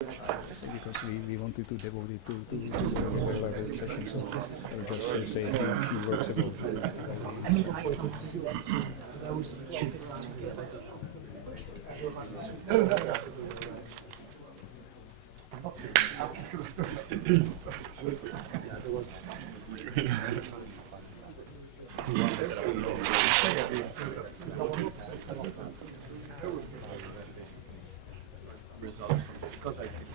Because we wanted to devote it to level session, so we'll just say a few words about it. I mean, I sometimes do those together. Results from it, because I think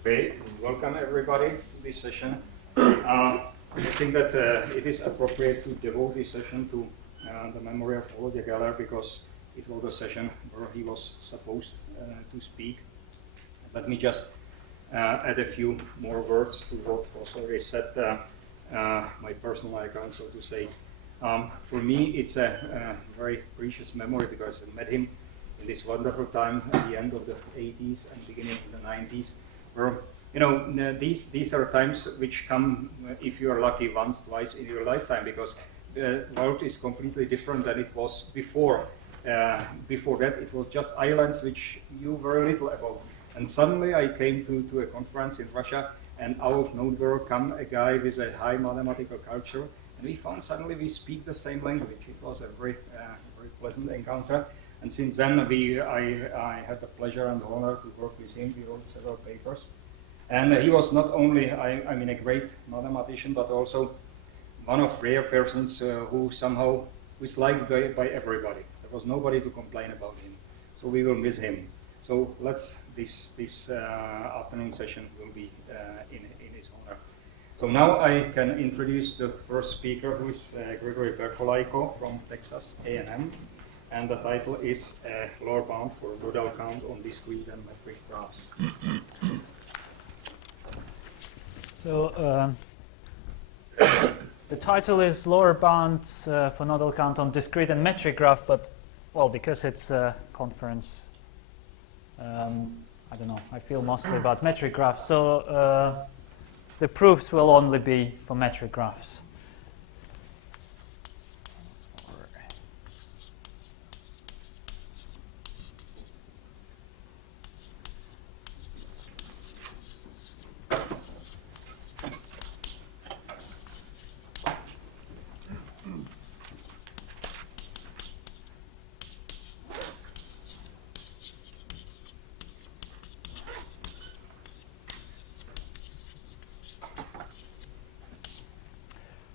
Okay, welcome everybody to this session. I think that it is appropriate to devote this session to the memory of Volodya Geller because it was a session where he was supposed to speak. Let me just add a few more words to what was already said, my personal account, so to say. For me, it's a very precious memory because I met him in this wonderful time at the end of the 80s and beginning of the 90s, where, you know, these are times which come if you are lucky once, twice in your lifetime, because the world is completely different than it was before. Before that, it was just islands which knew very little about. And suddenly I came to a conference in Russia, and out of nowhere come a guy with a high mathematical culture, and we found suddenly we speak the same language. It was a very pleasant encounter. And since then, I had the pleasure and honor to work with him. We wrote several papers. And he was not only, I mean, a great mathematician, but also one of rare persons who somehow was liked by everybody. There was nobody to complain about him. So we will miss him. So this afternoon session will be in his honor. So now I can introduce the first speaker, who is Grigory Berkolaiko from Texas A&M. And the title is Lower Bound for Nodal Count on Discrete and Metric Graphs. So the title is Lower Bound for Nodal Count on Discrete and Metric Graph, but, well, because it's a conference, I don't know, I feel mostly about metric graphs, so the proofs will only be for metric graphs.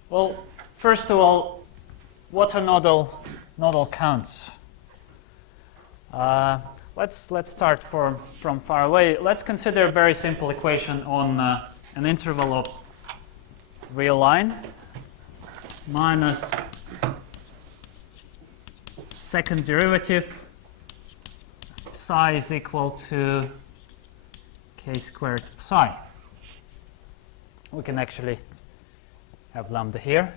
Well, first of all, what are nodal counts? Let's start from far away. Let's consider a very simple equation on an interval of real line minus second derivative psi is equal to k squared psi. We can actually have lambda here.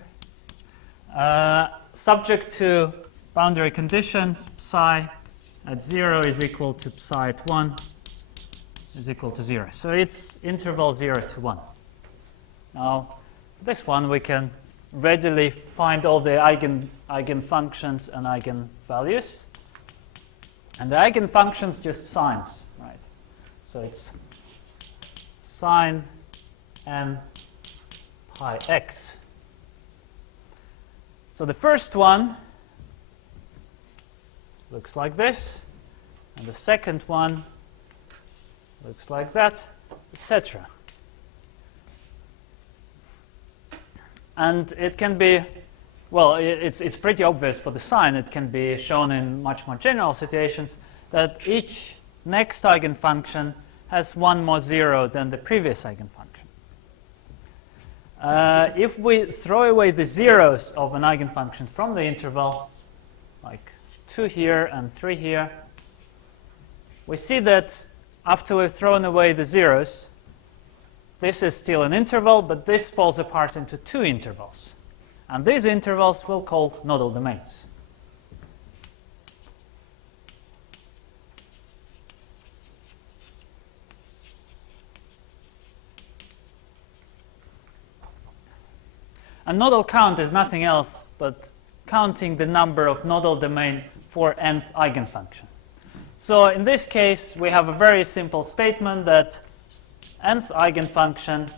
Subject to boundary conditions, psi at 0 is equal to psi at 1 is equal to 0. So it's interval 0 to 1. Now, this one we can readily find all the eigenfunctions and eigenvalues. And the eigenfunctions just signs, right? So it's sine m pi x. So the first one looks like this, and the second one looks like that, etc. And it can be, well, it's pretty obvious for the sine. It can be shown in much more general situations that each next eigenfunction has one more zero than the previous eigenfunction. If we throw away the zeros of an eigenfunction from the interval, like 2 here and 3 here, we see that after we've thrown away the zeros, this is still an interval, but this falls apart into 2 intervals. And these intervals we'll call nodal domains. And nodal count is nothing else but counting the number of nodal domain for nth eigenfunction. So in this case, we have a very simple statement that nth eigenfunction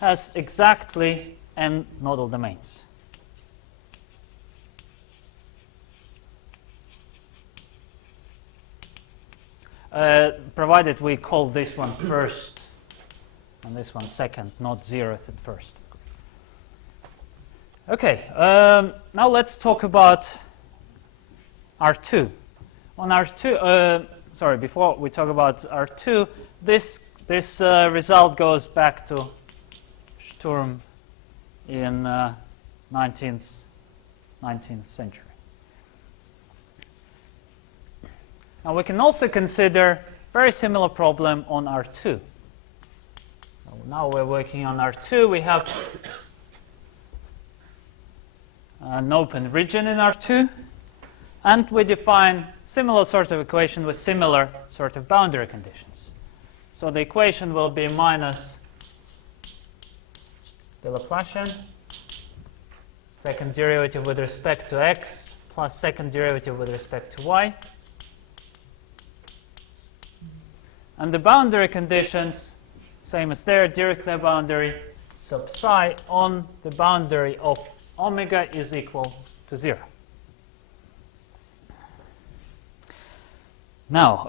has exactly n nodal domains. Provided we call this one first and this one second, not zeroth at first. Okay, now let's talk about R2. On R2, before we talk about R2, this result goes back to Sturm in 19th century. Now we can also consider very similar problem on R2. So now we're working on R2. We have an open region in R2, and we define similar sort of equation with similar sort of boundary conditions. So the equation will be minus the Laplacian, second derivative with respect to x, plus second derivative with respect to y. And the boundary conditions, same as there, Dirichlet boundary, sub psi on the boundary of omega is equal to 0. Now,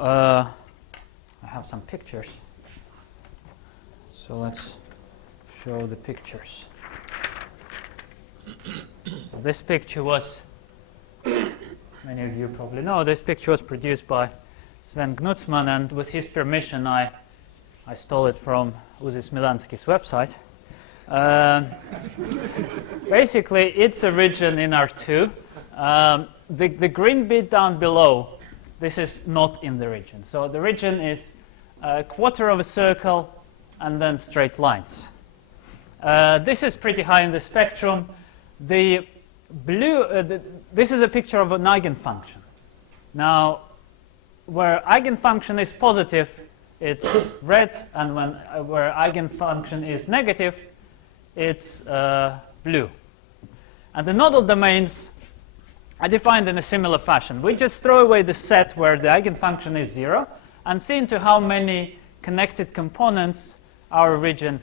I have some pictures. So let's show the pictures. So this picture was, many of you probably know, this picture was produced by Sven Gnutzman, and with his permission I stole it from Uzis Milanski's website. Basically, it's a region in R2. The green bit down below, this is not in the region. So the region is a quarter of a circle and then straight lines. This is pretty high in the spectrum. The blue, this is a picture of an eigenfunction. Now, where eigenfunction is positive, it's red, and where eigenfunction is negative, it's blue. And the nodal domains are defined in a similar fashion. We just throw away the set where the eigenfunction is 0 and see into how many connected components our region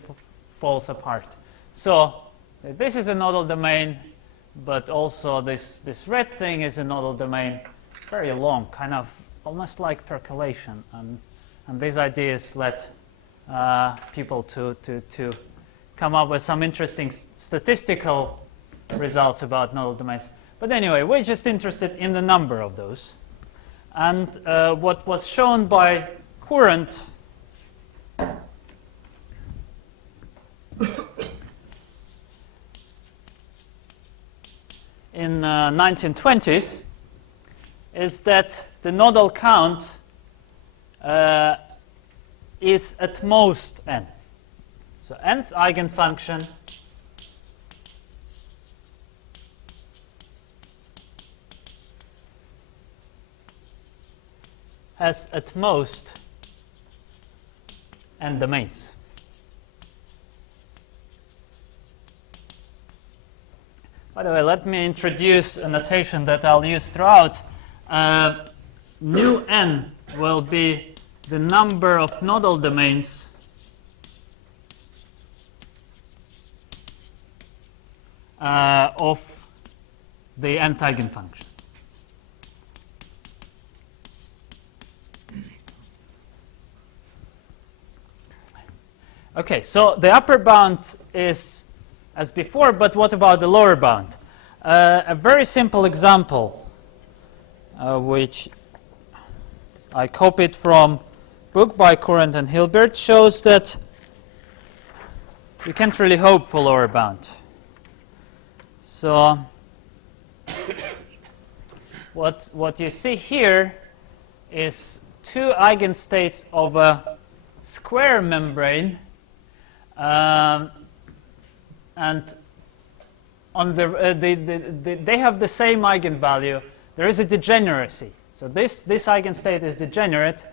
falls apart. So this is a nodal domain, but also this red thing is a nodal domain, very long, kind of almost like percolation. And these ideas led people to come up with some interesting statistical results about nodal domains. But anyway, we're just interested in the number of those. And what was shown by Courant in 1920s is that the nodal count is at most n. So nth eigenfunction has at most n domains. By the way, let me introduce a notation that I'll use throughout. Nu n will be the number of nodal domains of the nth eigenfunction. Okay, so the upper bound is as before, but what about the lower bound? A very simple example, which I copied from book by Courant and Hilbert, shows that you can't really hope for lower bound. So what you see here is two eigenstates of a square membrane, and on they have the same eigenvalue. There is a degeneracy. So this eigenstate is degenerate,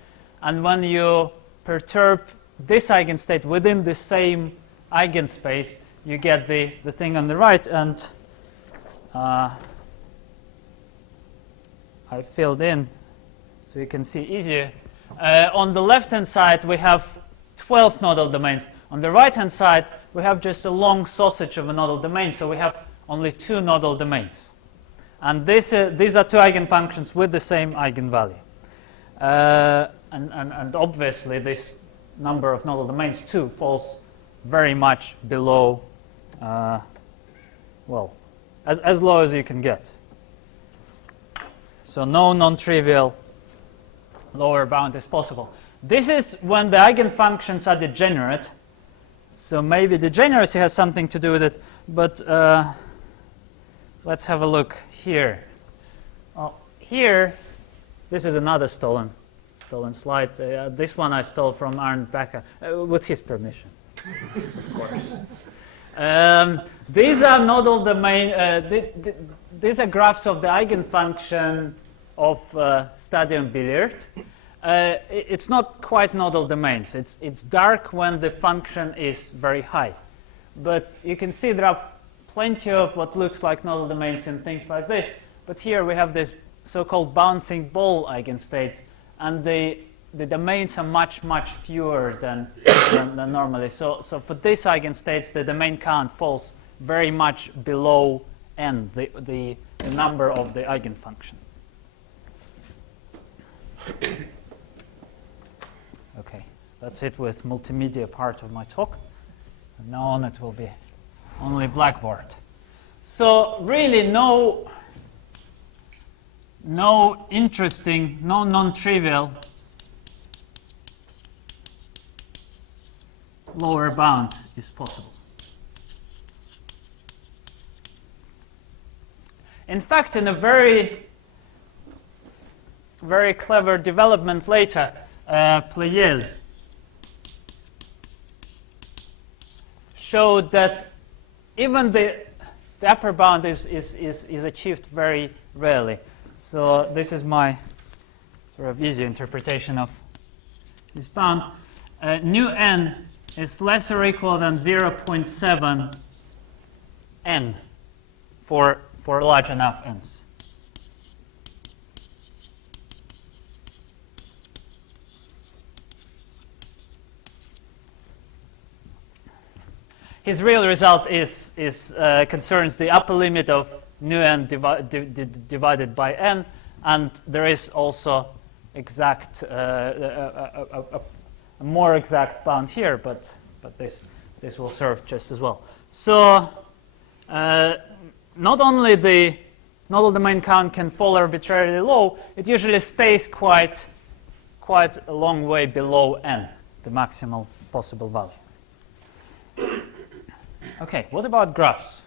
and when you perturb this eigenstate within the same eigenspace, you get the thing on the right, and I filled in so you can see easier. On the left-hand side, we have 12 nodal domains. On the right-hand side, we have just a long sausage of a nodal domain, so we have only 2 nodal domains. And these are 2 eigenfunctions with the same eigenvalue. And obviously, this number of nodal domains, too, falls very much below, well, as low as you can get. So no non-trivial lower bound is possible. This is when the eigenfunctions are degenerate. So maybe degeneracy has something to do with it, but let's have a look here. Here, this is another stolen slide. This one I stole from Arne Becker, with his permission. Of course. These are nodal domain. These are graphs of the eigenfunction of stadium billiard. It's not quite nodal domains. It's dark when the function is very high. But you can see there are plenty of what looks like nodal domains in things like this. But here we have this so-called bouncing ball eigenstates, and the domains are much, much fewer than normally. So for these eigenstates, the domain count falls very much below n, the number of the eigenfunction. Okay, that's it with multimedia part of my talk. From now on, it will be only Blackboard. So really, no interesting, no non-trivial lower bound is possible. In fact, in a very clever development later, Pleyel showed that even the upper bound is achieved very rarely. So this is my sort of easy interpretation of this bound. Nu n is less or equal than 0.7 n for large enough n's. His real result concerns the upper limit of nu n divided by n, and there is also exact a more exact bound here, but this will serve just as well. So not only the nodal domain count can fall arbitrarily low, it usually stays quite a long way below n, the maximal possible value. Okay, what about graphs?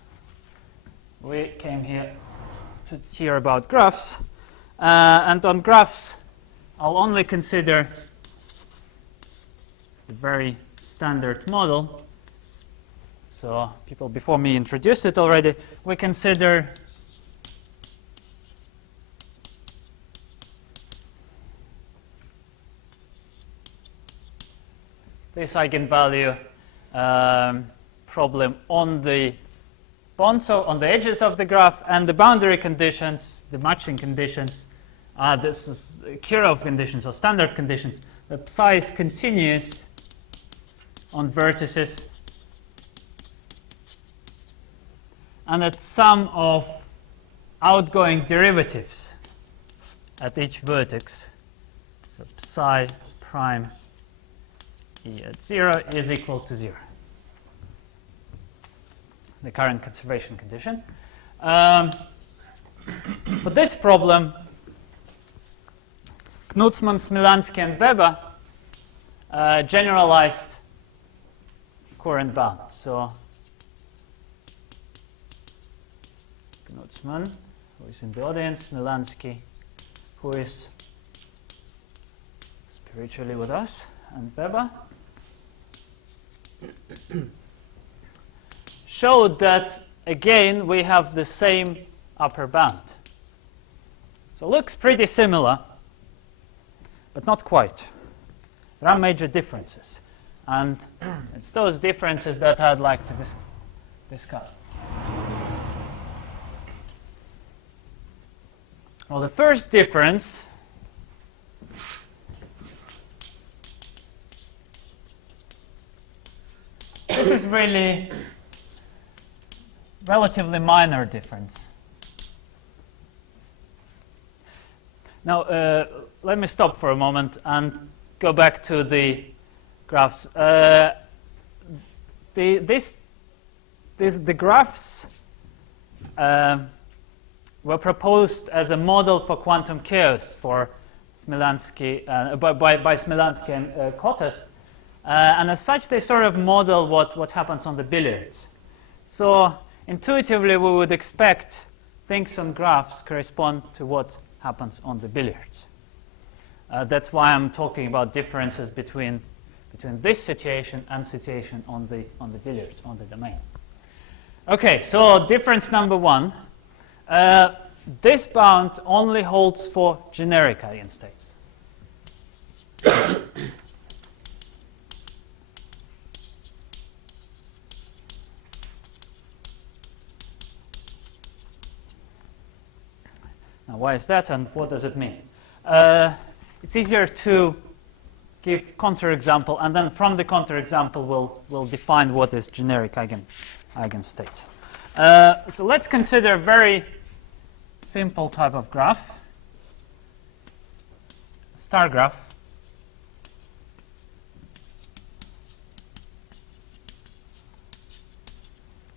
We came here to hear about graphs, and on graphs, I'll only consider the very standard model. So people before me introduced it already. We consider this eigenvalue problem on the bonds, on the edges of the graph, and the boundary conditions, the matching conditions, this is Kirov conditions or standard conditions. The psi is continuous on vertices, and that sum of outgoing derivatives at each vertex, so psi prime e at 0 is equal to 0. The current conservation condition. For this problem, Knutsman, Smilansky, and Weber generalized current bound. So Knutsman, who is in the audience, Smilansky, who is spiritually with us, and Weber showed that, again, we have the same upper bound. So it looks pretty similar, but not quite. There are major differences. And it's those differences that I'd like to discuss. Well, the first difference this is really relatively minor difference. Now, let me stop for a moment and go back to the graphs. The graphs were proposed as a model for quantum chaos for Smilansky, by Smilansky and Kottes. And as such, they sort of model what happens on the billiards. So intuitively, we would expect things on graphs correspond to what happens on the billiards. That's why I'm talking about differences between this situation and situation on the billiards, on the domain. Okay, so difference number one. This bound only holds for generic eigenstates. Now, why is that, and what does it mean? It's easier to give counterexample, and then from the counterexample, we'll define what is generic eigenstate. So let's consider a very simple type of graph, star graph.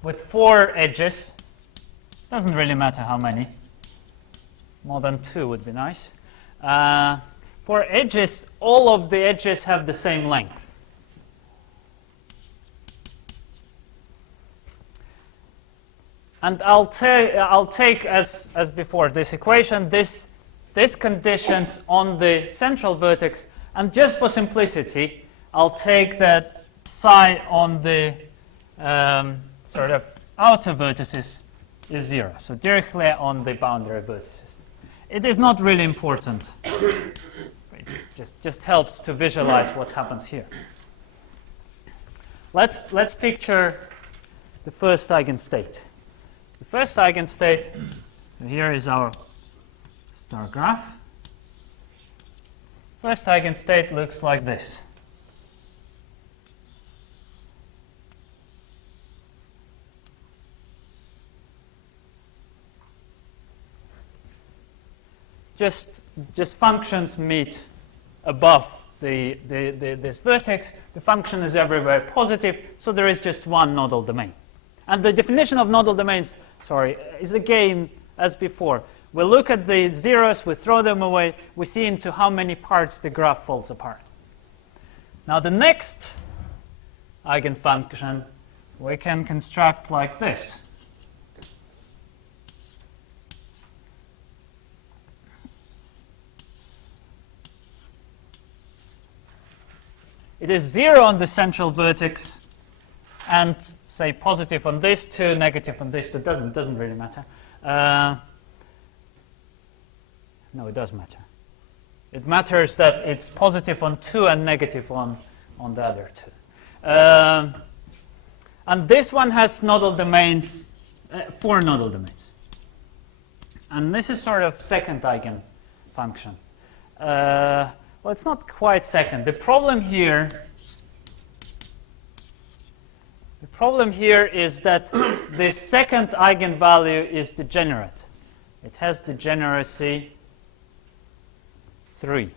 With 4 edges. Doesn't really matter how many. More than 2 would be nice. 4 edges, all of the edges have the same length. And I'll take as before this equation, this conditions on the central vertex, and just for simplicity, I'll take that psi on the sort of outer vertices is 0. So directly on the boundary vertices. It is not really important. It just helps to visualize what happens here. Let's picture the first eigenstate. The first eigenstate, here is our star graph. First eigenstate looks like this. Just functions meet above this vertex. The function is everywhere positive, so there is just one nodal domain. And the definition of nodal domains, is again as before. We look at the zeros, we throw them away, we see into how many parts the graph falls apart. Now the next eigenfunction we can construct like this. It is 0 on the central vertex, and say positive on this 2, negative on this 2. Doesn't really matter. No, it does matter. It matters that it's positive on 2 and negative on the other 2. And this one has nodal domains, 4 nodal domains. And this is sort of second eigenfunction. Well, it's not quite second. The problem here is that the second eigenvalue is degenerate. It has degeneracy 3.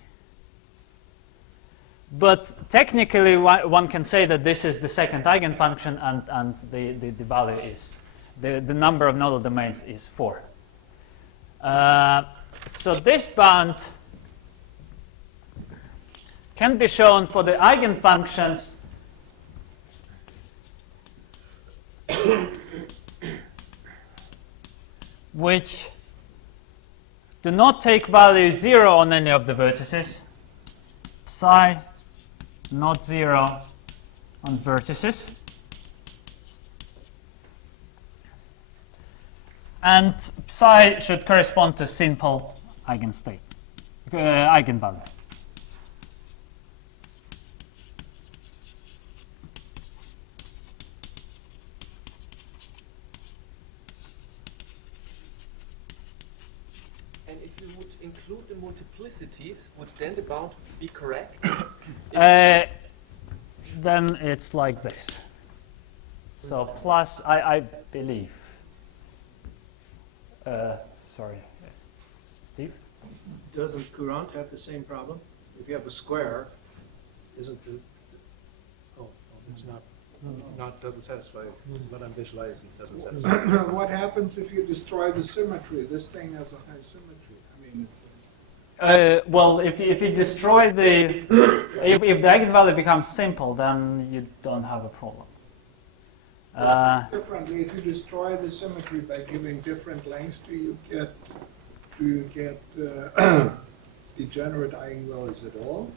But technically, one can say that this is the second eigenfunction, and the value is, the number of nodal domains is 4. So this bound can be shown for the eigenfunctions which do not take value 0 on any of the vertices, psi not 0 on vertices, and psi should correspond to simple eigenstate, eigenvalue. we would include the multiplicities, would then the bound be correct? Then it's like this. So plus, I believe. Sorry, Steve? Doesn't Courant have the same problem? If you have a square, isn't the, oh, it's not, doesn't satisfy what I'm visualizing, doesn't satisfy. What happens if you destroy the symmetry? This thing has a high symmetry. I mean, Well, if you destroy the, if the eigenvalue becomes simple, then you don't have a problem. differently, if you destroy the symmetry by giving different lengths, do you get degenerate eigenvalues at all?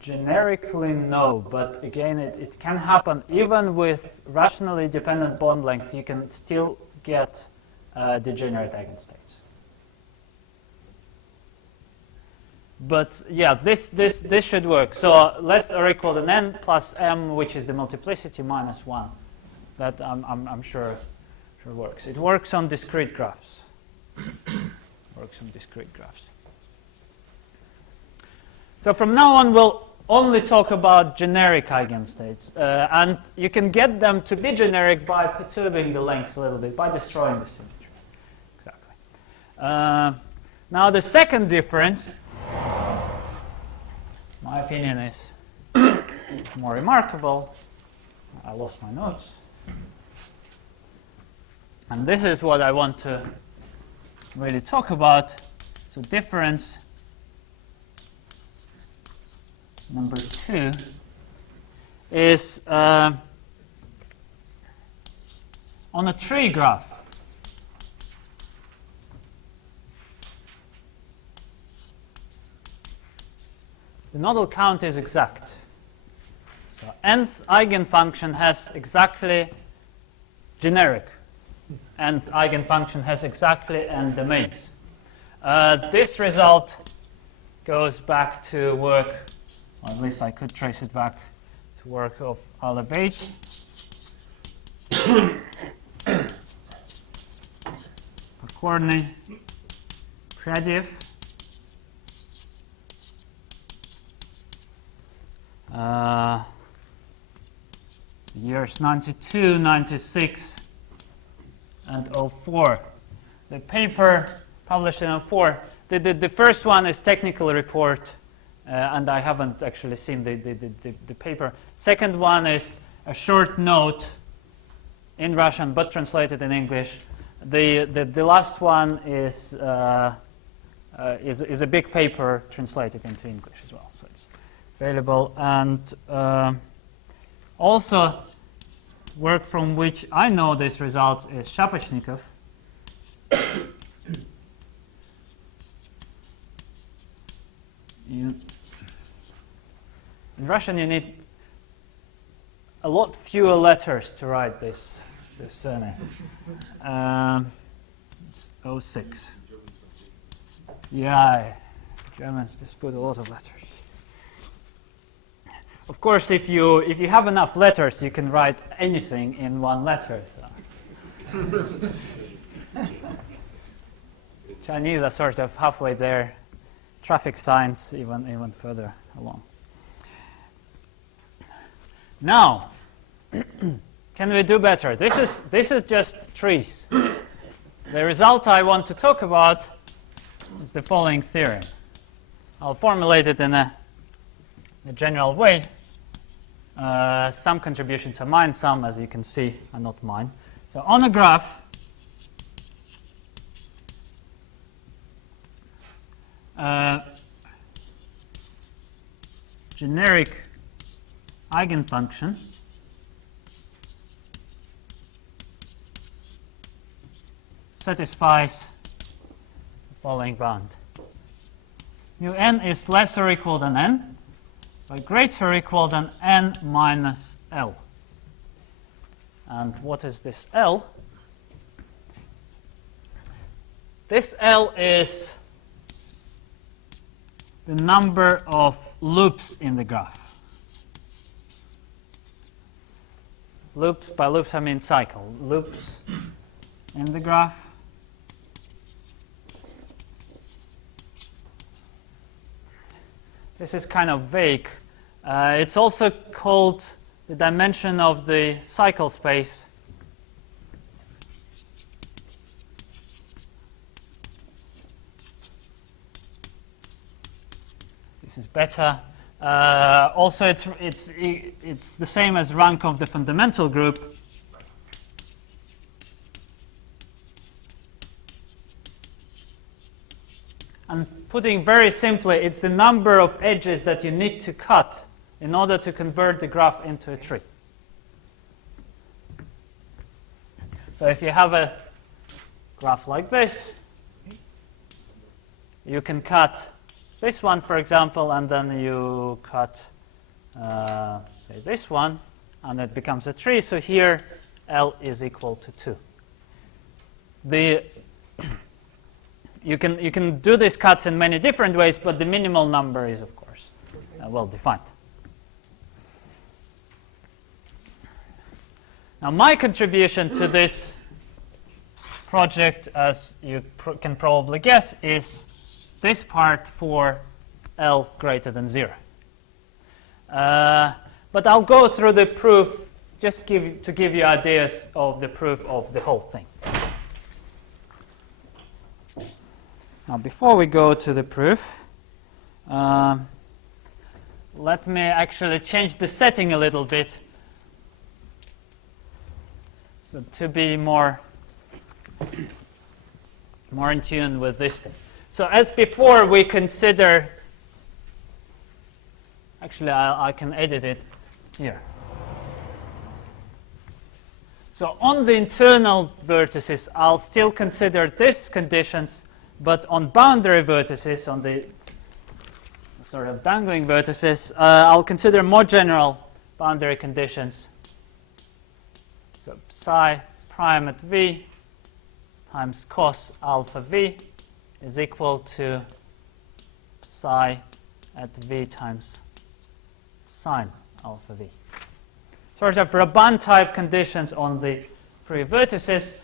Generically, no, but again, it can happen even with rationally dependent bond lengths. You can still get degenerate eigenstates. But yeah, this should work. So less or equal than n plus m, which is the multiplicity minus 1. That I'm sure works. It works on discrete graphs. So from now on, we'll only talk about generic eigenstates. And you can get them to be generic by perturbing the length a little bit, by destroying the symmetry. Exactly. Now the second difference, my opinion, is more remarkable. I lost my notes. And this is what I want to really talk about. So difference number 2 is on a tree graph. The nodal count is exact. So nth eigenfunction has exactly generic. Nth eigenfunction has exactly n domains. This result goes back to work, or at least I could trace it back to work of Alabate. Pokorny, Prediev. Years 92, 96, and 04. The paper published in 04. The first one is technical report, and I haven't actually seen the paper. Second one is a short note in Russian but translated in English. The last one is a big paper translated into English as well, so it's available. And also, work from which I know this result is Shapachnikov. In Russian, you need a lot fewer letters to write this surname. It's 06. Yeah, Germans just put a lot of letters. Of course, if you have enough letters, you can write anything in one letter. So. Chinese are sort of halfway there. Traffic signs even further along. Now, can we do better? This is just trees. The result I want to talk about is the following theorem. I'll formulate it in a general way. Some contributions are mine, some, as you can see, are not mine. So on a graph, generic eigenfunction satisfies the following bound. Mu n is less or equal than n, but greater or equal than n minus L. And what is this L? This L is the number of loops in the graph. Loops, by loops I mean cycle. Loops in the graph. This is kind of vague. It's also called the dimension of the cycle space. This is better. Also, it's the same as rank of the fundamental group. And putting very simply, it's the number of edges that you need to cut in order to convert the graph into a tree. So if you have a graph like this, you can cut this one, for example, and then you cut, say, this one, and it becomes a tree. So here, L is equal to 2. You can do these cuts in many different ways, but the minimal number is, of course, well defined. Now, my contribution to this project, as you can probably guess, is this part for L greater than 0. But I'll go through the proof just to give you ideas of the proof of the whole thing. Now, before we go to the proof, let me actually change the setting a little bit, so to be more in tune with this thing. So as before, we consider, actually I can edit it here. So on the internal vertices, I'll still consider these conditions, but on boundary vertices, on the sort of dangling vertices, I'll consider more general boundary conditions. So psi prime at v times cos alpha v is equal to psi at v times sine alpha v. Sort of Raban type conditions on the free vertices,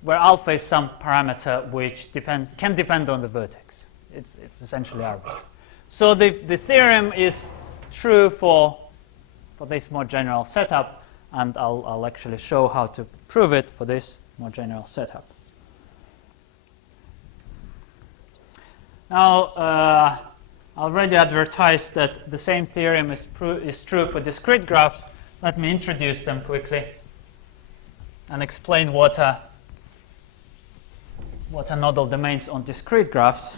where alpha is some parameter which can depend on the vertex. It's essentially arbitrary. So the theorem is true for this more general setup, and I'll actually show how to prove it for this more general setup. Now, I already advertised that the same theorem is true for discrete graphs. Let me introduce them quickly and explain what are nodal domains on discrete graphs.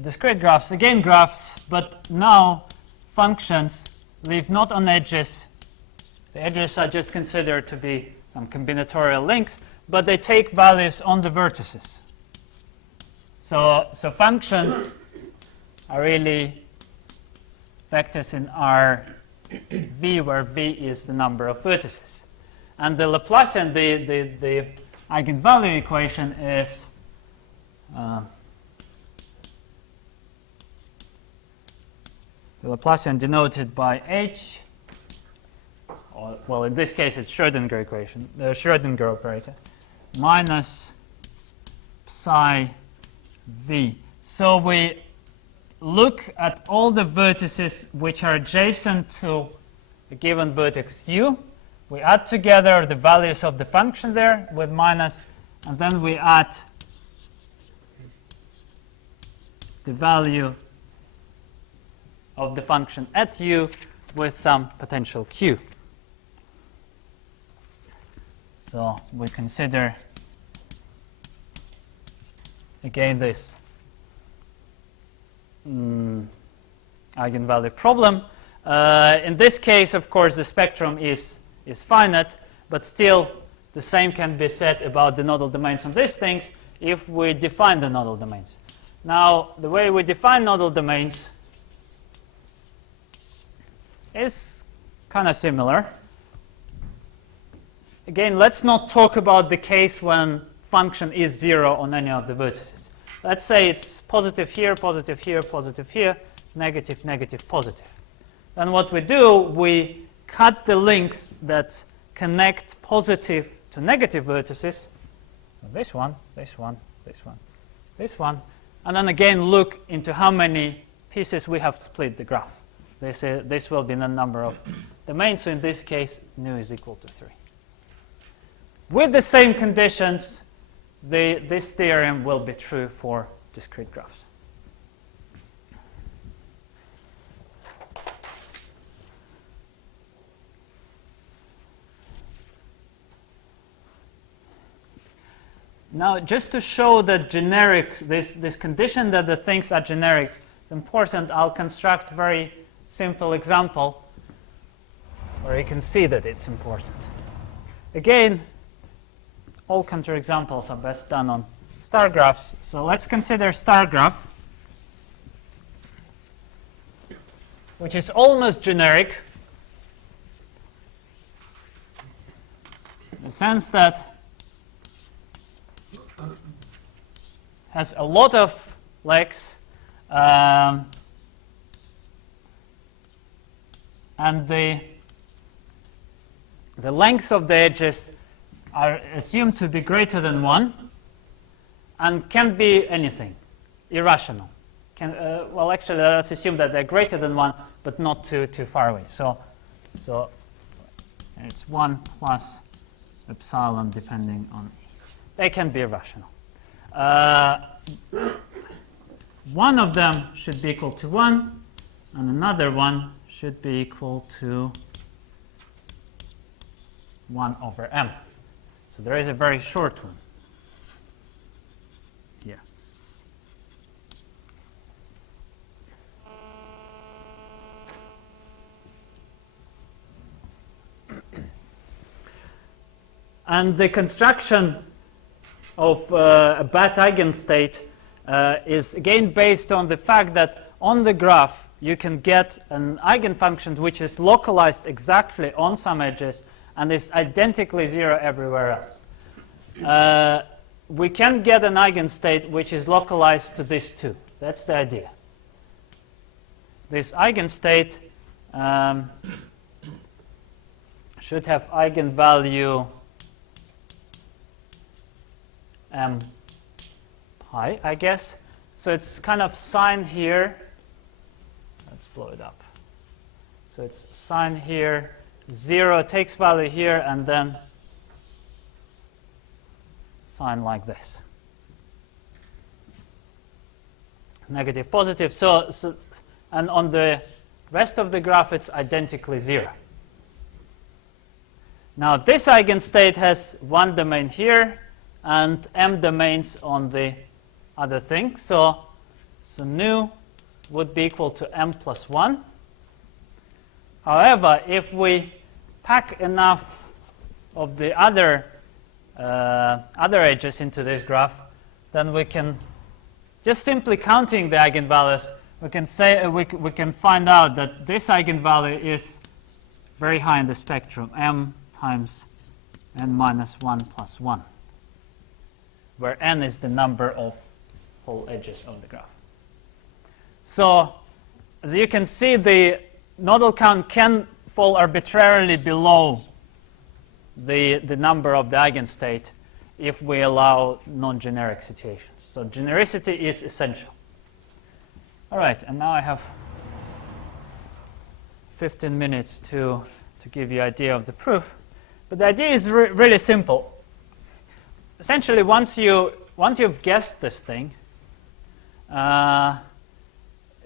Discrete graphs, again graphs, but now functions live not on edges. The edges are just considered to be some combinatorial links, but they take values on the vertices. So functions are really vectors in R(V), where V is the number of vertices. And the Laplacian, the eigenvalue equation is the Laplacian denoted by H, or, well, in this case it's Schrödinger equation, the Schrödinger operator, minus psi v. So we look at all the vertices which are adjacent to a given vertex u. We add together the values of the function there with minus, and then we add the value of the function at u with some potential q. So we consider again this eigenvalue problem. In this case, of course, the spectrum is finite, but still the same can be said about the nodal domains on these things if we define the nodal domains. Now, the way we define nodal domains is kind of similar. Again, let's not talk about the case when function is 0 on any of the vertices. Let's say it's positive here, positive here, positive here, negative, negative, positive. Then what we do, we cut the links that connect positive to negative vertices. This one, this one, this one, this one. And then again look into how many pieces we have split the graph. This will be the number of domains. So in this case, nu is equal to 3. With the same conditions, this theorem will be true for discrete graphs. Now, just to show that generic, this condition that the things are generic is important, I'll construct a very simple example where you can see that it's important. Again, all counterexamples are best done on star graphs. So let's consider star graph, which is almost generic in the sense that has a lot of legs, and the lengths of the edges are assumed to be greater than 1 and can be anything, irrational. Well, actually, let's assume that they're greater than 1, but not too far away. So it's 1 plus epsilon depending on E. They can be irrational. One of them should be equal to 1, and another one should be equal to 1 over m. So there is a very short one here. And the construction of a bat eigenstate is again based on the fact that on the graph you can get an eigenfunction which is localized exactly on some edges and is identically 0 everywhere else. We can get an eigenstate which is localized to this too. That's the idea. This eigenstate should have eigenvalue m pi, I guess. So it's kind of sign here. Let's blow it up. So it's sign here, 0 takes value here, and then sign like this. Negative, positive. So and on the rest of the graph, it's identically 0. Now, this eigenstate has one domain here and m domains on the other thing. So nu would be equal to m plus 1. However, if we pack enough of the other edges into this graph, then we can, just simply counting the eigenvalues, we can say we can find out that this eigenvalue is very high in the spectrum, m times n minus 1 plus 1, where n is the number of whole edges of the graph. So, as you can see, the nodal count can fall arbitrarily below the number of the eigenstate if we allow non-generic situations. So genericity is essential. All right, and now I have 15 minutes to give you an idea of the proof. But the idea is really simple. Essentially, once you've guessed this thing,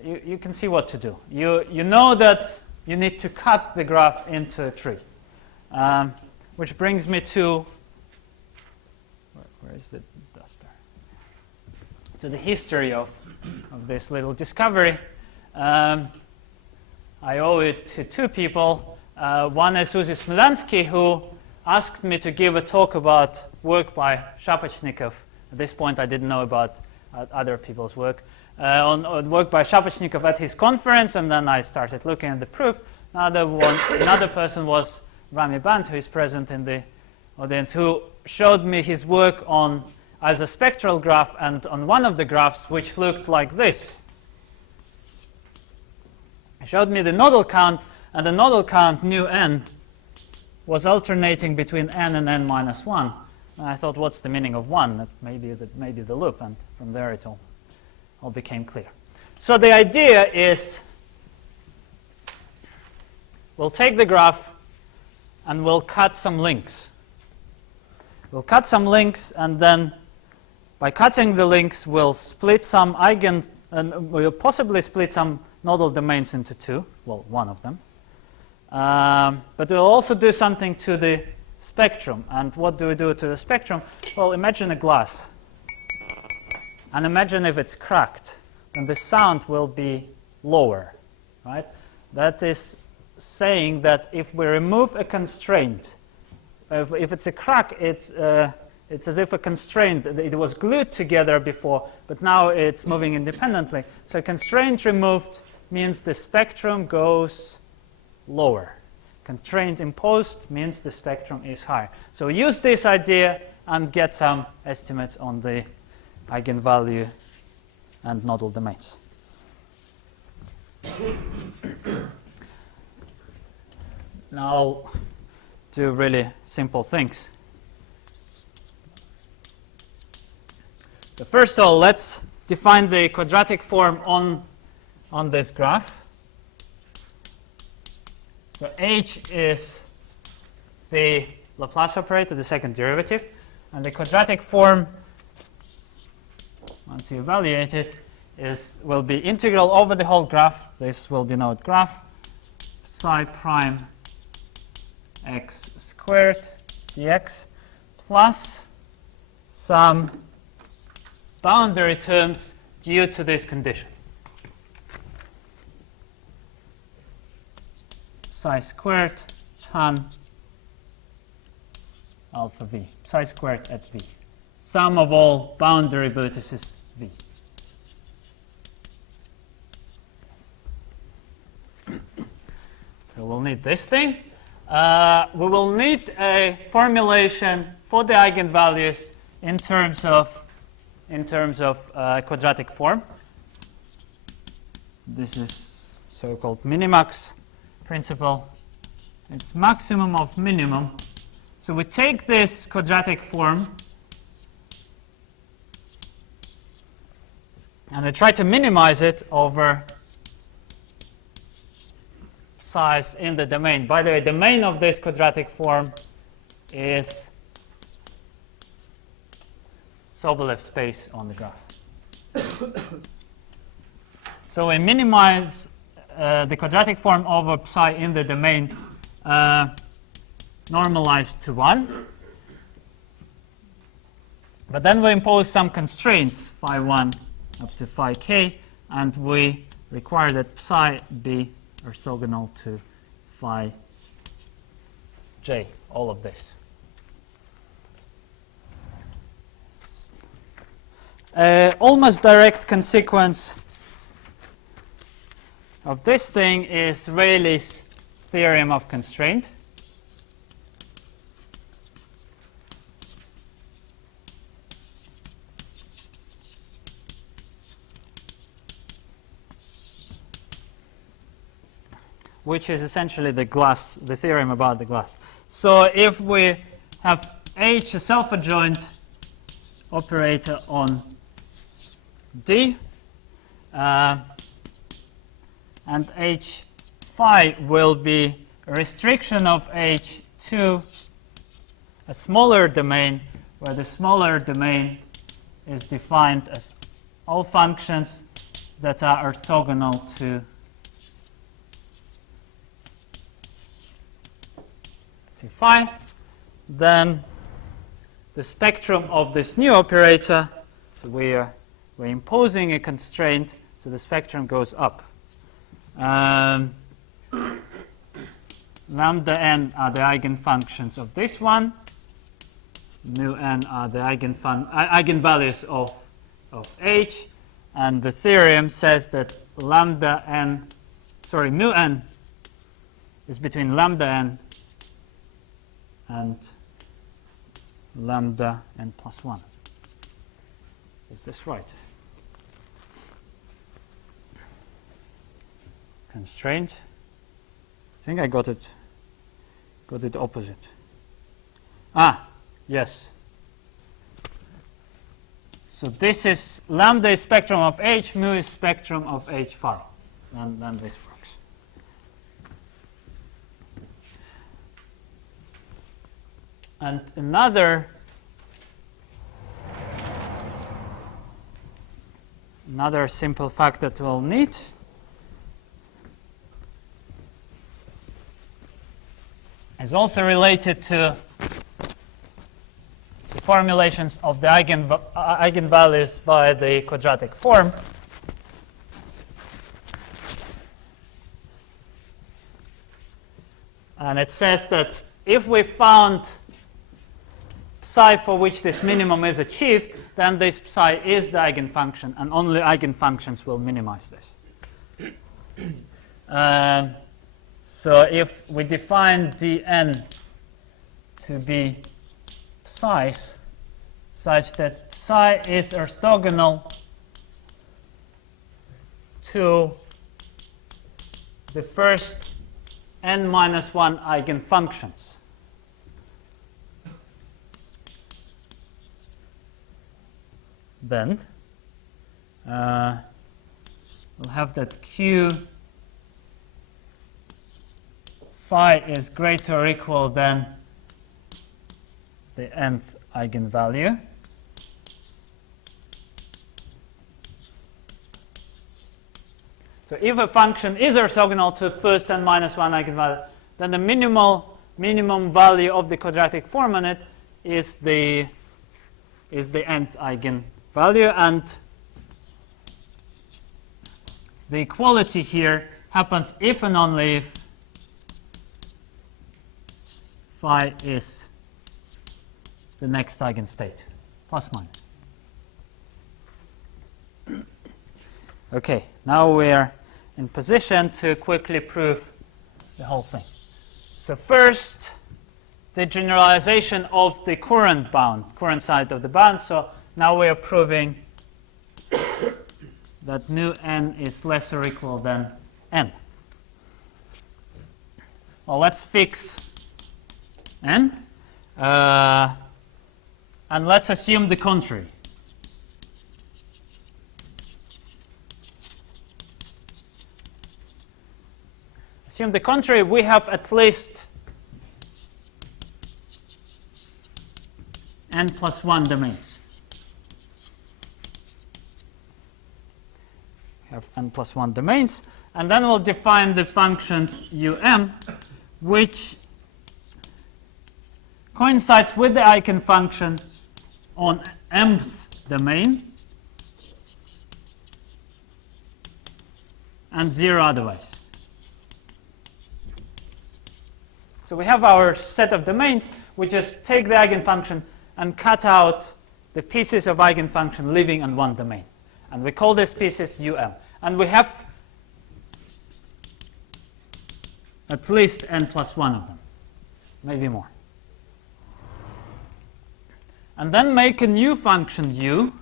you can see what to do. You know that you need to cut the graph into a tree, which brings me to where is the duster? To the history of this little discovery. I owe it to two people. One is Uzi Smolansky, who asked me to give a talk about work by Shapochnikov. At this point, I didn't know about other people's work. On work by Shapochnikov at his conference, and then I started looking at the proof. Another person was Rami Band, who is present in the audience who showed me his work on as a spectral graph, and on one of the graphs which looked like this. He showed me the nodal count, and the nodal count nu n was alternating between n and n minus 1. And I thought, what's the meaning of 1? That maybe the loop, and from there it all became clear. So the idea is we'll take the graph and we'll cut some links. We'll cut some links, and then by cutting the links, we'll split some and we'll possibly split some nodal domains into two, well, one of them. But we'll also do something to the spectrum. And what do we do to the spectrum? Well, imagine a glass. And imagine if it's cracked, then the sound will be lower, right? That is saying that if we remove a constraint, if it's a crack, it's as if a constraint, it was glued together before, but now it's moving independently. So a constraint removed means the spectrum goes lower. Constraint imposed means the spectrum is higher. So use this idea and get some estimates on the eigenvalue and nodal domains. Now I'll do really simple things. So first of all, let's define the quadratic form on this graph. So h is the Laplace operator, the second derivative, and the quadratic form, once you evaluate it, will be integral over the whole graph. This will denote graph psi prime x squared dx plus some boundary terms due to this condition. Psi squared tan alpha v, psi squared at v. Sum of all boundary vertices v. So we'll need this thing. We will need a formulation for the eigenvalues in terms of quadratic form. This is so-called minimax principle. It's maximum of minimum. So we take this quadratic form and we try to minimize it over size in the domain. By the way, the domain of this quadratic form is Sobolev space on the graph. So we minimize the quadratic form over psi in the domain normalized to 1. But then we impose some constraints, phi 1 up to phi k, and we require that psi be orthogonal to phi j, all of this. Almost direct consequence of this thing is Rayleigh's theorem of constraint. Which is essentially the theorem about the glass. So if we have H a self-adjoint operator on D, and H phi will be a restriction of H to a smaller domain, where the smaller domain is defined as all functions that are orthogonal to phi, then the spectrum of this new operator, so we're imposing a constraint, so the spectrum goes up. Lambda n are the eigenfunctions of this one. Nu n are the eigenvalues of H, and the theorem says that nu n is between lambda n and lambda n plus 1. Is this right? Constraint. I think I got it opposite. Ah, yes. So this is lambda is spectrum of H, mu is spectrum of H phi. Then this works. And another simple fact that we'll need is also related to the formulations of the eigenvalues by the quadratic form. And it says that if we found psi for which this minimum is achieved, then this psi is the eigenfunction, and only eigenfunctions will minimize this. So if we define dn to be psi's such that psi is orthogonal to the first n minus 1 eigenfunctions, then we'll have that q phi is greater or equal than the nth eigenvalue. So if a function is orthogonal to first n minus 1 eigenvalue, then the minimum value of the quadratic form on it is the nth eigenvalue, and the equality here happens if and only if phi is the next eigenstate, plus minus. Okay, now we're in position to quickly prove the whole thing. So first, the generalization of the current side of the bound. So now we are proving that nu n is less or equal than n. Well, let's fix n, and let's assume the contrary. Assume the contrary, we have at least n plus 1 domains. We have n plus 1 domains, and then we'll define the functions which coincides with the eigenfunction on mth domain and 0 otherwise. So we have our set of domains. We just take the eigenfunction and cut out the pieces of eigenfunction living on one domain. And we call these pieces And we have at least n plus 1 of them, maybe more. And then make a new function u,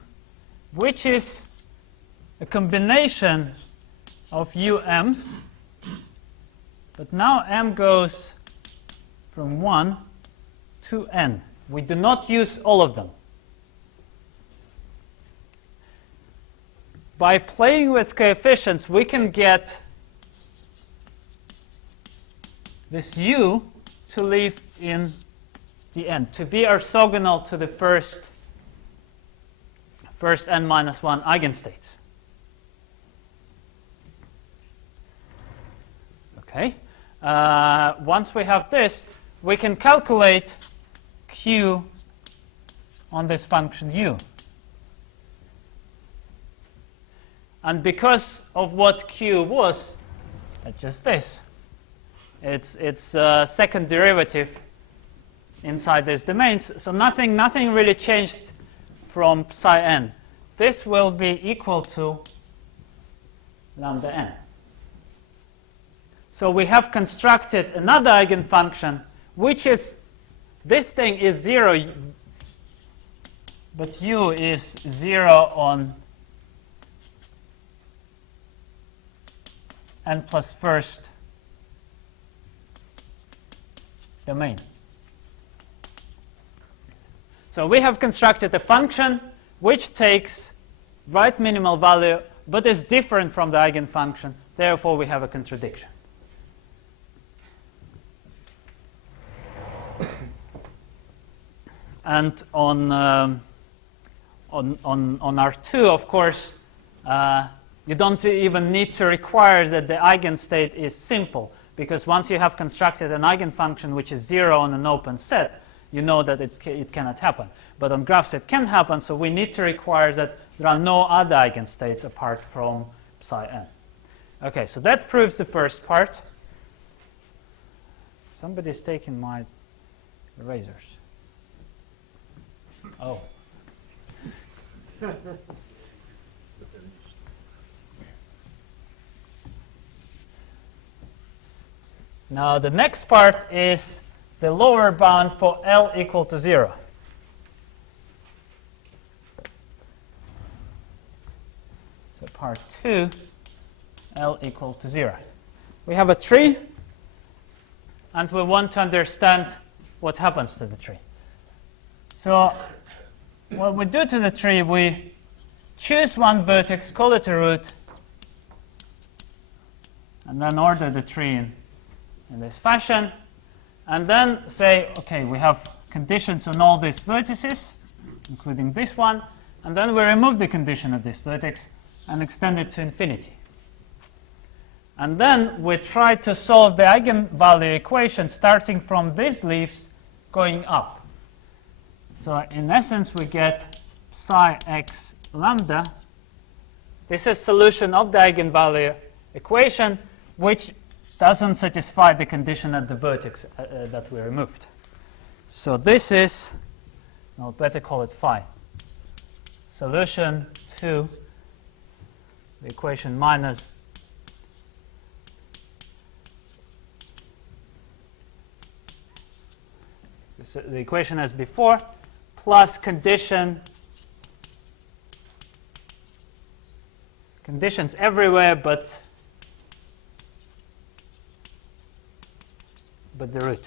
which is a combination of um's, but now m goes from 1 to n. We do not use all of them. By playing with coefficients, we can get this u to live in the n, to be orthogonal to the first n minus 1 eigenstates. Okay. Once we have this, we can calculate q on this function u. And because of what q was, just this, it's second derivative inside these domains. So nothing really changed from psi n. This will be equal to lambda n. So we have constructed another eigenfunction, which is, this thing is 0 but u is 0 on n plus first domain. So we have constructed a function which takes right minimal value but is different from the eigenfunction. Therefore, we have a contradiction. And on R2, of course, you don't even need to require that the eigenstate is simple, because once you have constructed an eigenfunction which is 0 on an open set, you know that it cannot happen. But on graphs it can happen, so we need to require that there are no other eigenstates apart from psi n. Okay, so that proves the first part. Somebody's taking my erasers. Oh. Now the next part is the lower bound for L equal to 0. So part 2, L equal to 0. We have a tree, and we want to understand what happens to the tree. So what we do to the tree, we choose one vertex, call it a root, and then order the tree in this fashion, and then say, okay, we have conditions on all these vertices, including this one, and then we remove the condition of this vertex and extend it to infinity. And then we try to solve the eigenvalue equation starting from these leaves going up. So in essence, we get psi x lambda. This is solution of the eigenvalue equation, which doesn't satisfy the condition at the vertex that we removed. So this is, I'll better call it phi, solution to the equation minus the equation as before, plus conditions everywhere but the root.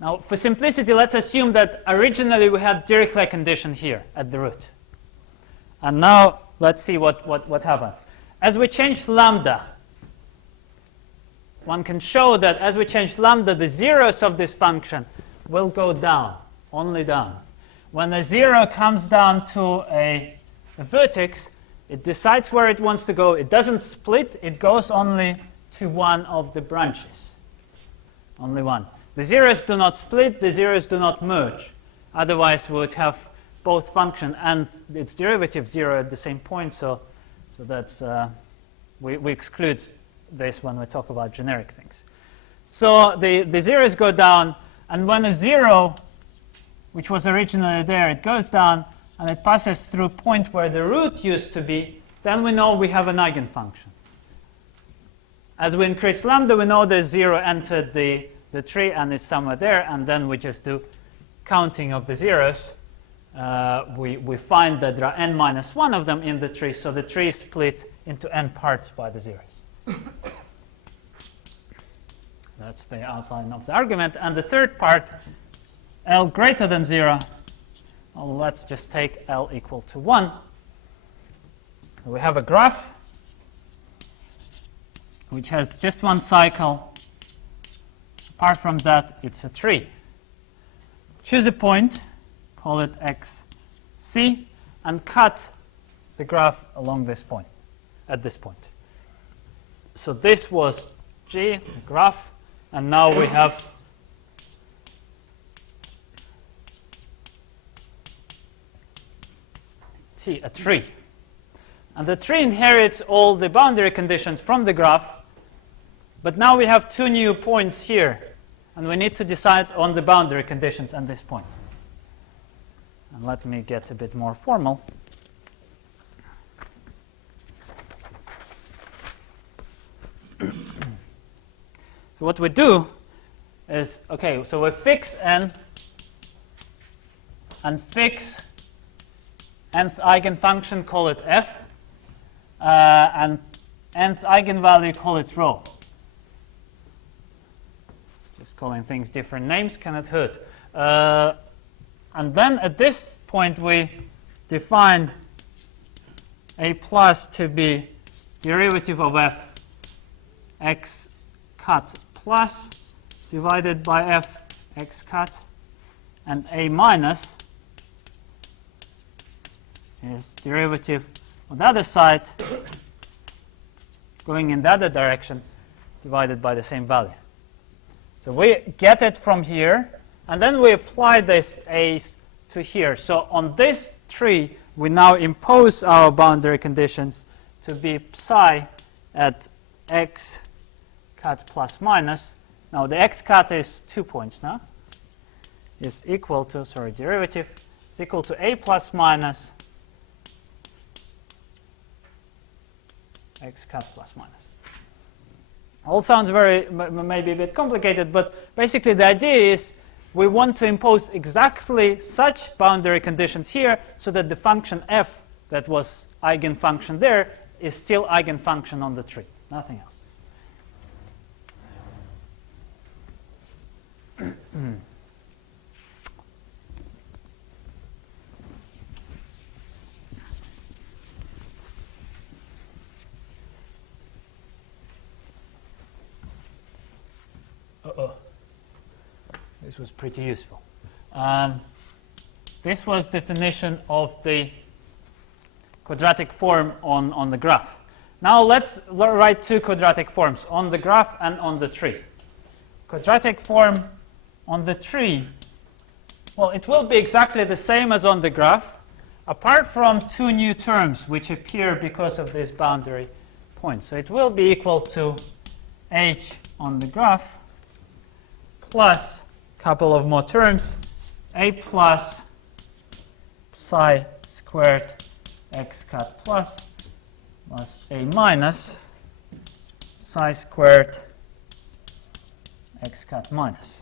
Now, for simplicity, let's assume that originally we had Dirichlet condition here at the root. And now let's see what happens. As we change lambda, one can show that as we change lambda, the zeros of this function will go down, only down. When a 0 comes down to a vertex, it decides where it wants to go. It doesn't split. It goes only to one of the branches. Only one. The zeros do not split. The zeros do not merge. Otherwise, we would have both function and its derivative 0 at the same point. So that's we exclude this when we talk about generic things. So the zeros go down. And when a 0, which was originally there, it goes down, and it passes through a point where the root used to be, then we know we have an eigenfunction. As we increase lambda, we know the 0 entered the tree and is somewhere there, and then we just do counting of the zeros. We find that there are n minus 1 of them in the tree, so the tree is split into n parts by the zeros. That's the outline of the argument. And the third part, L greater than 0, well, let's just take L equal to 1. We have a graph which has just one cycle. Apart from that, it's a tree. Choose a point, call it xc, and cut the graph along this point, at this point. So this was G, the graph, and now we have T, a tree. And the tree inherits all the boundary conditions from the graph, but now we have two new points here, and we need to decide on the boundary conditions at this point. And let me get a bit more formal. So what we do is, okay, so we fix n and fix nth eigenfunction, call it f, and nth eigenvalue, call it rho. Just calling things different names cannot hurt. And then at this point we define a plus to be derivative of f x cut plus divided by f x cut, and a minus is derivative on the other side going in the other direction divided by the same value. So we get it from here, and then we apply this a to here. So on this tree, we now impose our boundary conditions to be psi at x cut plus minus. Now the x cut is 2 points now. Is equal to, derivative is equal to a plus minus x cut plus minus. All sounds maybe a bit complicated, but basically the idea is we want to impose exactly such boundary conditions here so that the function f that was eigenfunction there is still eigenfunction on the tree, nothing else. This was pretty useful. This was definition of the quadratic form on the graph. Now let's write two quadratic forms, on the graph and on the tree. Quadratic form on the tree, well, it will be exactly the same as on the graph, apart from two new terms which appear because of this boundary point. So it will be equal to h on the graph plus a couple of more terms, a plus psi squared x cut plus a minus psi squared x cut minus.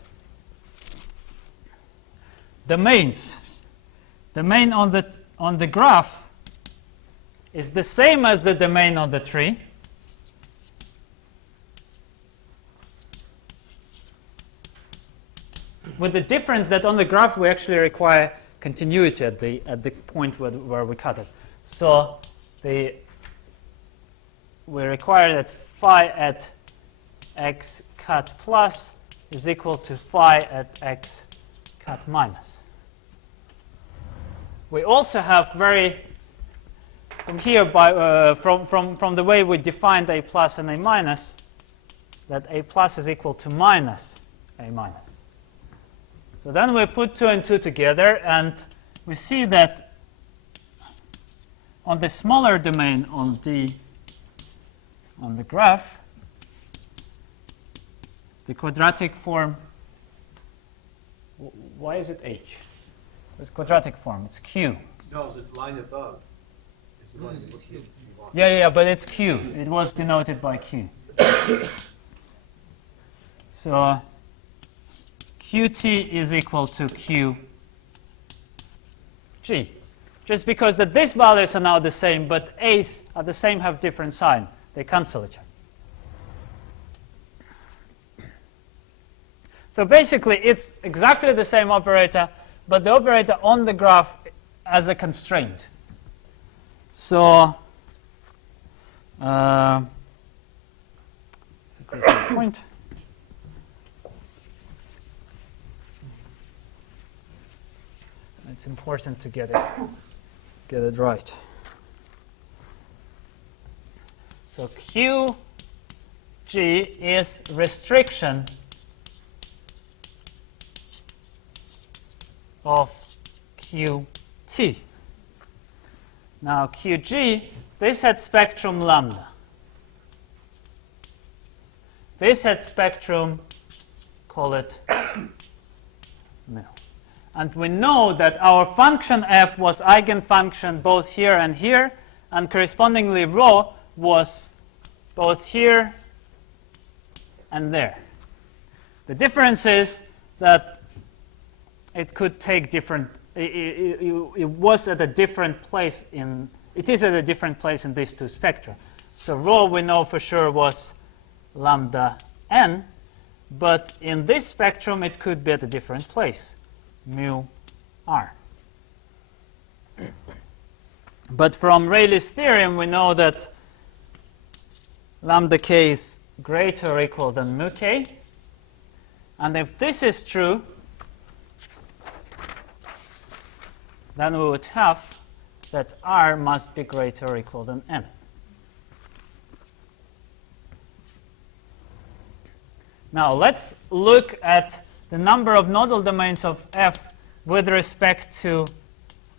Domains. The domain on the graph is the same as the domain on the tree. With the difference that on the graph we actually require continuity at the point where we cut it. So we require that phi at x cut plus is equal to phi at x cut minus. We also have from here from the way we defined a plus and a minus, that a plus is equal to minus a minus. So then we put 2 and 2 together, and we see that on the smaller domain on the graph, the quadratic form, why is it h? It's quadratic form, it's q. No, the line above. It's the line above Q. Yeah, but it's q. It was denoted by q. So qt is equal to qg. Just because that these values are now the same, but a's are the same, have different sign. They cancel each other. So basically, it's exactly the same operator, but the operator on the graph as a constraint. So that's a critical point. It's important to get it right. So qg is restriction of qt. Now qg, this had spectrum lambda. This had spectrum, call it mu. And we know that our function f was eigenfunction both here, and correspondingly rho was both here and there. The difference is that it could take different, it was at a different place in, it is at a different place in these two spectra. So rho we know for sure was lambda n, but in this spectrum it could be at a different place, mu r. But from Rayleigh's theorem we know that lambda k is greater or equal than mu k. And if this is true, then we would have that r must be greater or equal than n. Now let's look at the number of nodal domains of f with respect to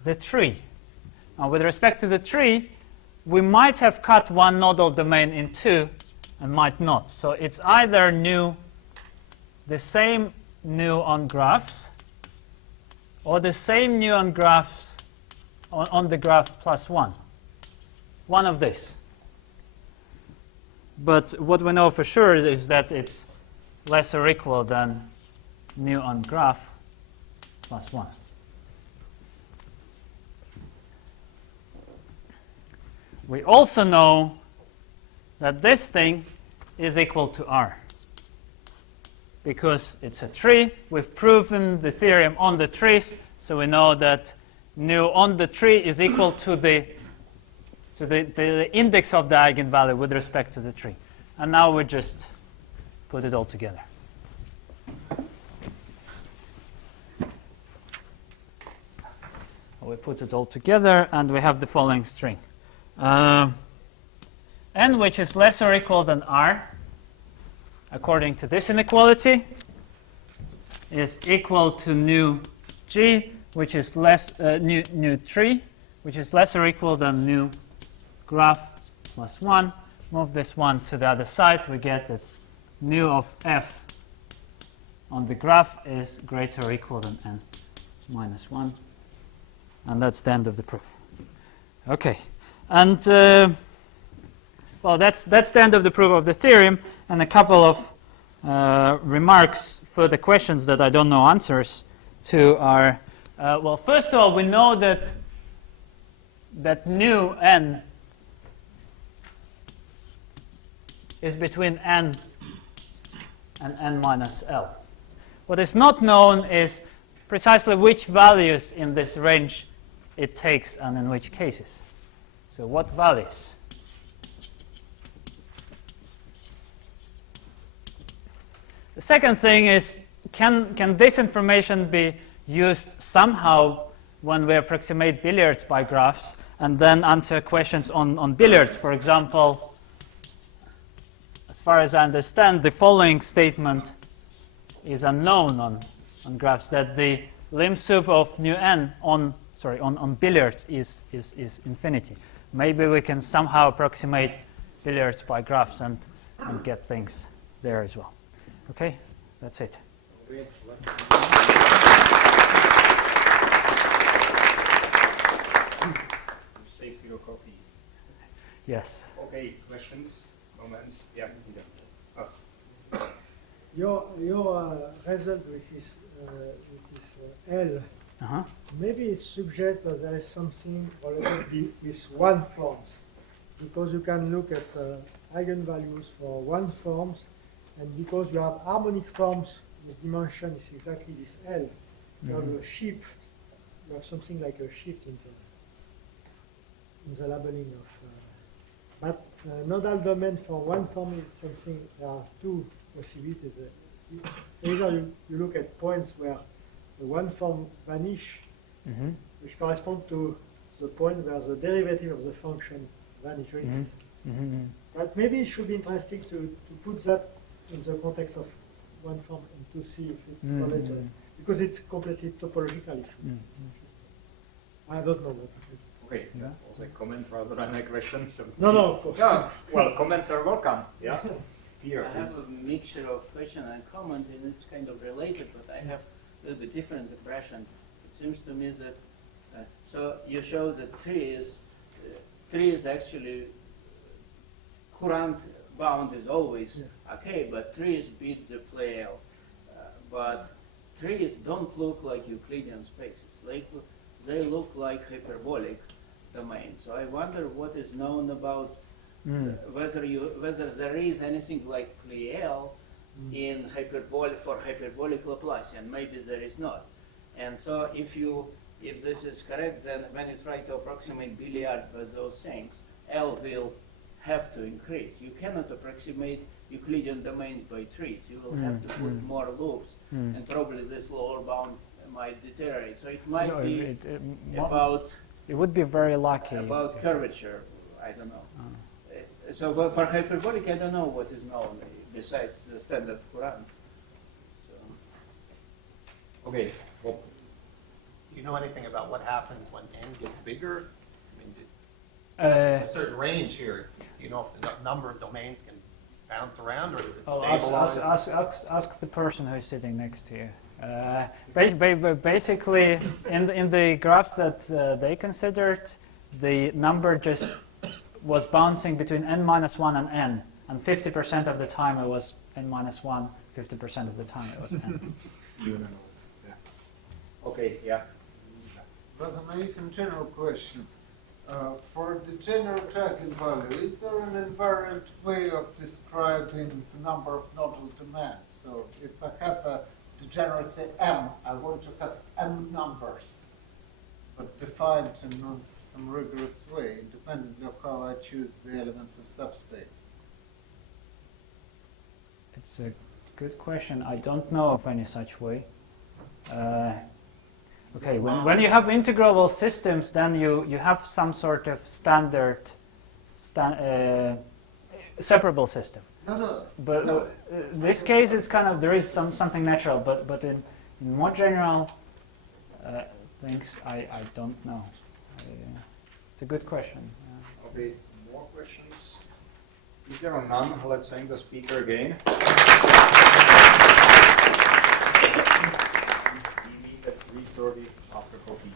the tree. Now with respect to the tree, we might have cut one nodal domain in two and might not. So it's either nu, the same nu on graphs, or the same nu on graphs on the graph plus one. One of these. But what we know for sure is that it's less or equal than nu on graph plus one. We also know that this thing is equal to r. Because it's a tree, we've proven the theorem on the trees, so we know that nu on the tree is equal to the index of the eigenvalue with respect to the tree. And now we just put it all together. We put it all together and we have the following string. N, which is less or equal than r, according to this inequality, is equal to nu g, which is less nu 3, which is less or equal than nu graph plus 1. Move this one to the other side, we get that nu of f on the graph is greater or equal than n minus 1. And that's the end of the proof. Okay. And well, that's the end of the proof of the theorem, and a couple of remarks for the questions that I don't know answers to are, well, first of all, we know that nu n is between n and n minus l. What is not known is precisely which values in this range it takes and in which cases. So what values? The second thing is, can this information be used somehow when we approximate billiards by graphs and then answer questions on billiards? For example, as far as I understand, the following statement is unknown on graphs, that the lim sup of nu n on billiards is infinity. Maybe we can somehow approximate billiards by graphs and get things there as well. Okay, that's it. Safety your coffee. Yes. Okay, questions, comments? Yeah. Your result with this L, Uh-huh. maybe it suggests that there is something related with one forms, because you can look at eigenvalues for one forms, and because you have harmonic forms whose dimension is exactly this L, you have a shift. You have something like a shift in the labeling of. But nodal domain for one form is something. There are two possibilities. Either you look at points where the one form vanish, which correspond to the point where the derivative of the function vanishes. But maybe it should be interesting to put that in the context of one form and to see if it's related, because it's completely topological. I don't know what. Okay, that was a comment rather than a question. So No, of course. yeah, well, comments are welcome. Yeah. Here, I have please. a mixture of question and comment, and it's kind of related, but I have a little bit different impression. It seems to me that, so you show that 3 is actually, Courant bound is always okay, but 3 beat the play L. trees don't look like Euclidean spaces. They look like hyperbolic domains. So I wonder what is known about whether there is anything like Pliel in for hyperbolic Laplacian. Maybe there is not. And so if this is correct, then when you try to approximate billiard by those things, L will have to increase. You cannot approximate Euclidean domains by trees. You will have to put more loops, and probably this lower bound might deteriorate. So it might be about. It would be very lucky. About curvature, I don't know. So but for hyperbolic, I don't know what is known besides the standard Courant. So. Okay, well, do you know anything about what happens when n gets bigger? I mean, a certain range here. Do you know if the number of domains can bounce around, or does it stabilize? Ask the person who is sitting next to you. Basically, in the graphs that they considered, the number just was bouncing between n-1 and n, and 50% of the time it was n-1, 50% of the time it was n. Okay, yeah. That's a naive and general question. For the general eigenvalue, is there an invariant way of describing the number of nodal domains? So if I have the general say m, I want to have m numbers, but defined in some rigorous way, independently of how I choose the elements of subspace. It's a good question. I don't know of any such way. Okay, when you have integrable systems, then you have some sort of standard separable system. But in this case, it's kind of, there is something natural, but in more general things, I don't know. It's a good question. Okay, more questions? If there are none, let's thank the speaker again. We meet at 3:30 after coffee.